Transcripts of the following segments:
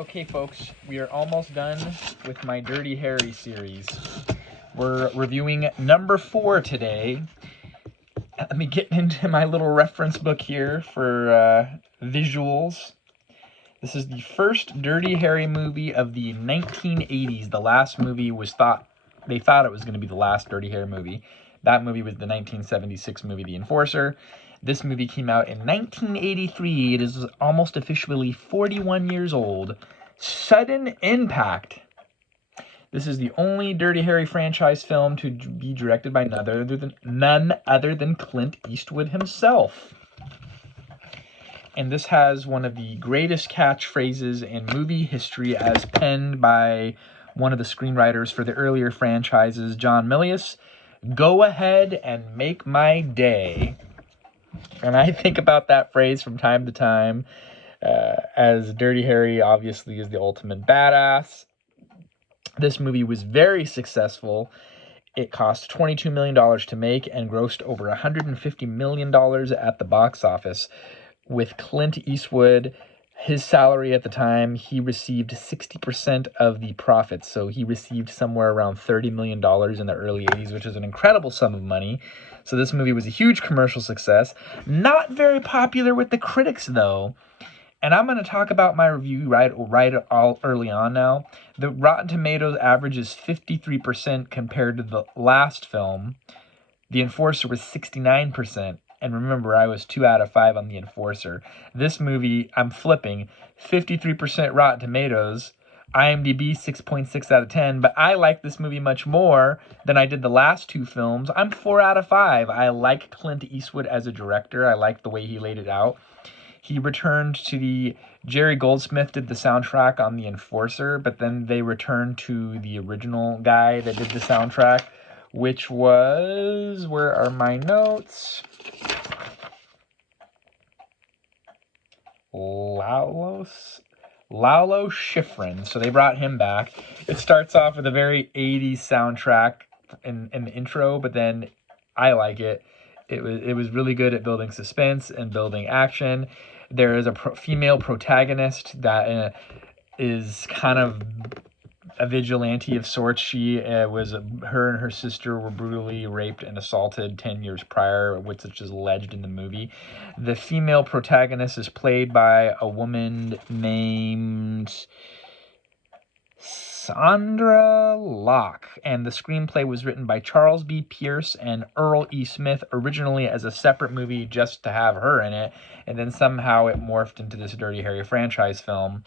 Okay, folks, we are almost done with my Dirty Harry series. We're reviewing number 4 today. Let me get into my little reference book here for visuals. This is the first Dirty Harry movie of the 1980s. The last movie they thought it was going to be the last Dirty Harry movie. That movie was the 1976 movie, The Enforcer. This movie came out in 1983. It is almost officially 41 years old. Sudden Impact. This is the only Dirty Harry franchise film to be directed by none other than Clint Eastwood himself. And this has one of the greatest catchphrases in movie history as penned by one of the screenwriters for the earlier franchises, John Milius. Go ahead and make my day. And I think about that phrase from time to time, as Dirty Harry obviously is the ultimate badass. This movie was very successful. It cost $22 million to make and grossed over $150 million at the box office. With Clint Eastwood, his salary at the time, he received 60% of the profits. So he received somewhere around $30 million in the early 80s, which is an incredible sum of money. So this movie was a huge commercial success. Not very popular with the critics, though. And I'm going to talk about my review right early on now. The Rotten Tomatoes average is 53% compared to the last film. The Enforcer was 69%. And remember, I was 2 out of 5 on The Enforcer. This movie, I'm flipping. 53% Rotten Tomatoes. IMDb 6.6 out of 10. But I like this movie much more than I did the last 2 films. I'm 4 out of 5. I like Clint Eastwood as a director. I like the way he laid it out. He returned to Jerry Goldsmith did the soundtrack on The Enforcer, but then they returned to the original guy that did the soundtrack, which was, where are my notes? Lalo Schifrin. So they brought him back. It starts off with a very 80s soundtrack in the intro, but then I like it. It was really good at building suspense and building action. There is a female protagonist that is kind of a vigilante of sorts. Her and her sister were brutally raped and assaulted 10 years prior, which is alleged in the movie. The female protagonist is played by a woman named Sandra Locke, and the screenplay was written by Charles B. Pierce and Earl E. Smith, originally as a separate movie just to have her in it, and then somehow it morphed into this Dirty Harry franchise film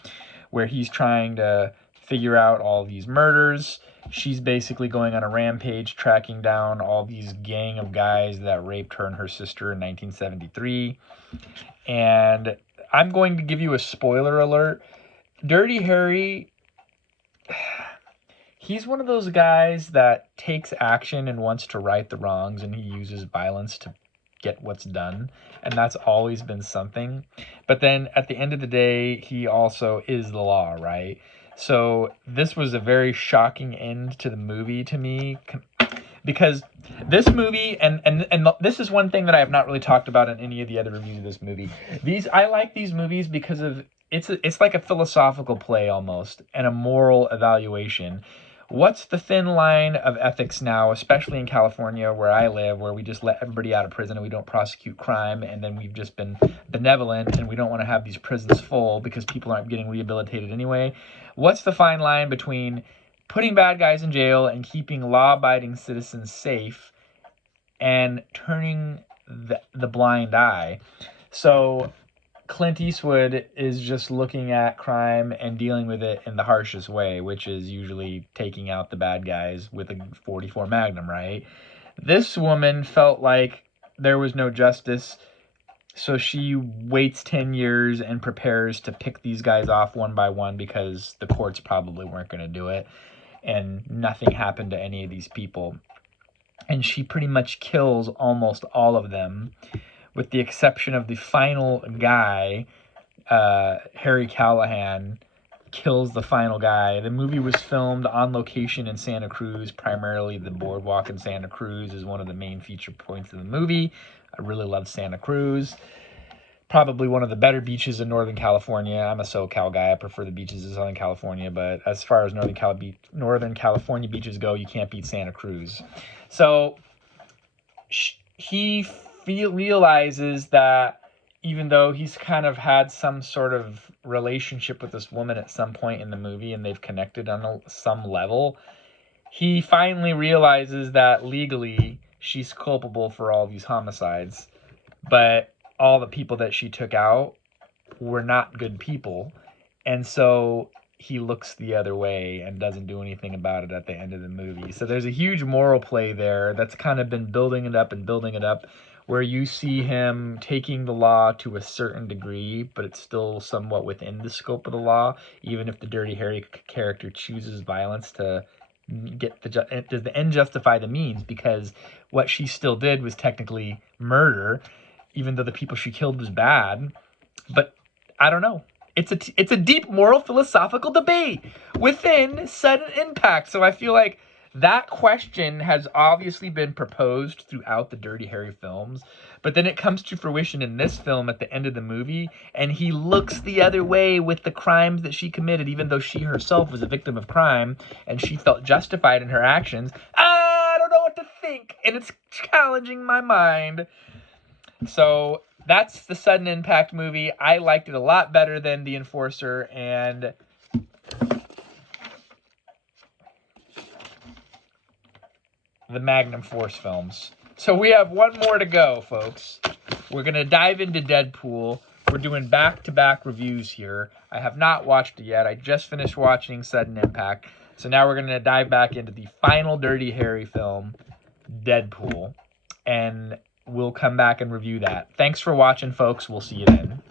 where he's trying to figure out all these murders. She's basically going on a rampage, tracking down all these gang of guys that raped her and her sister in 1973. And I'm going to give you a spoiler alert. Dirty Harry, he's one of those guys that takes action and wants to right the wrongs, and he uses violence to get what's done, and that's always been something. But then at the end of the day, he also is the law, right? So this was a very shocking end to the movie to me, because this movie, and this is one thing that I have not really talked about in any of the other reviews of this movie. I like these movies because of it's like a philosophical play almost, and a moral evaluation. What's the thin line of ethics now, especially in California where I live, where we just let everybody out of prison and we don't prosecute crime, and then we've just been benevolent and we don't want to have these prisons full because people aren't getting rehabilitated anyway? What's the fine line between putting bad guys in jail and keeping law-abiding citizens safe and turning the blind eye? So Clint Eastwood is just looking at crime and dealing with it in the harshest way, which is usually taking out the bad guys with a .44 Magnum, right? This woman felt like there was no justice, so she waits 10 years and prepares to pick these guys off one by one because the courts probably weren't going to do it, and nothing happened to any of these people. And she pretty much kills almost all of them, with the exception of the final guy. Harry Callahan kills the final guy. The movie was filmed on location in Santa Cruz. Primarily the boardwalk in Santa Cruz is one of the main feature points of the movie. I really love Santa Cruz. probably one of the better beaches in Northern California. I'm a SoCal guy. I prefer the beaches in Southern California, but as far as Northern California beaches go, you can't beat Santa Cruz. So he realizes that even though he's kind of had some sort of relationship with this woman at some point in the movie and they've connected on some level, he finally realizes that legally she's culpable for all these homicides, but all the people that she took out were not good people. And so he looks the other way and doesn't do anything about it at the end of the movie. So there's a huge moral play there that's kind of been building it up, where you see him taking the law to a certain degree, but it's still somewhat within the scope of the law, even if the Dirty Harry character chooses violence to get does the end justify the means, because what she still did was technically murder, even though the people she killed was bad. But I don't know. It's a deep moral philosophical debate within Sudden Impact. So I feel like that question has obviously been proposed throughout the Dirty Harry films, but then it comes to fruition in this film at the end of the movie, and he looks the other way with the crimes that she committed, even though she herself was a victim of crime and she felt justified in her actions. I don't know what to think, and it's challenging my mind. So that's the Sudden Impact movie. I liked it a lot better than The Enforcer and the Magnum Force films. So we have one more to go, folks. We're going to dive into Deadpool. We're doing back-to-back reviews here. I have not watched it yet. I just finished watching Sudden Impact. So now we're going to dive back into the final Dirty Harry film, Deadpool. And we'll come back and review that. Thanks for watching, folks. We'll see you then.